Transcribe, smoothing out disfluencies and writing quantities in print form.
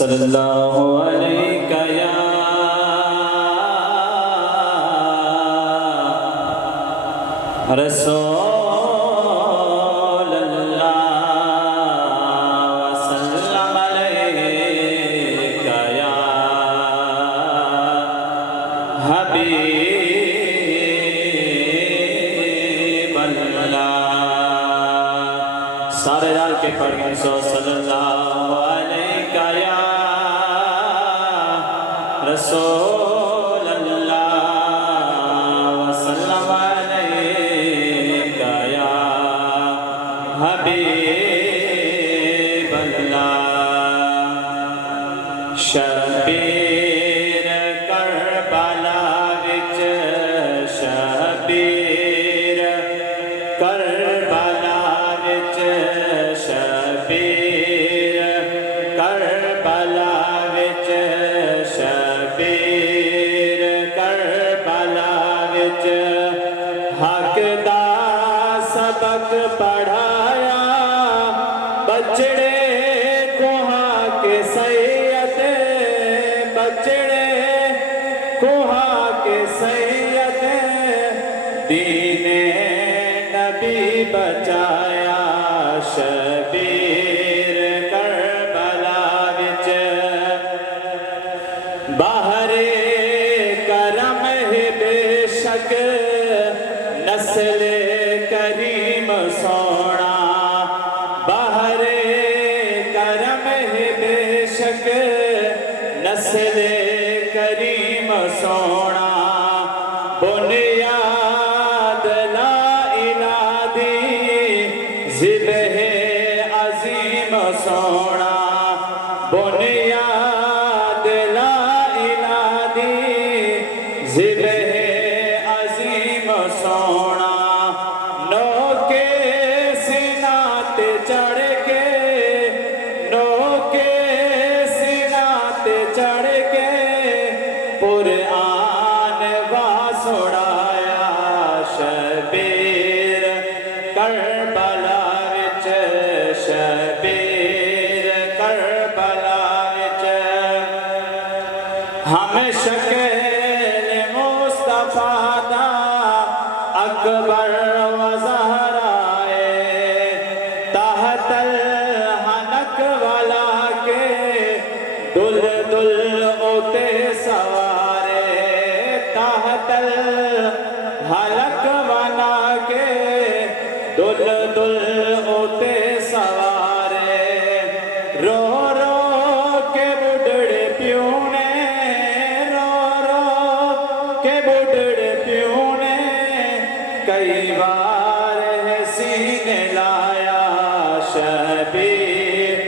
صلی اللہ علیہ یا رسول اللہ وسلم علیہ یا حبیب اللہ۔ سارے ڈال کے پڑھ گئے سو صلی اللہ علیہ یا رسول اللہ وسلم علیہ یا حبیب اللہ۔ شبیر کربلا وچ شبیر کربلا وچ شبیر کربلا وچ شبیر کربلا وچ حق دا سبق پڑھایا بچڑے کوہاں کے سید بچڑے کوہاں کے سید دین نبی بچایا شبیر کربلا وچ باہر کرم ہے بے شک نسل کریم سونا باہر کرم ہے بے شک نسل کریم سونا بنیاد لا الہ دی ذبح عظیم سونا بنیاد لا الہ دی ذبح عظیم سونا نو کے سینہ تے چڑھ کے نو کے سینہ تے چڑھ کے قرآن واسڑایا شبیر کربلا وچ شبیر کربلا وچ ہم شکل مصطفیٰ دا اکبر و زہرائے تحت الحنک والا کے دل دل اوتے سوارے تحت الحنک والا کے دل دل اوتے سوارے رو رو کے بڑھڑے پیوں نے رو رو کے بڑھڑے پیوں نے کئی بار سینے لایا شبیر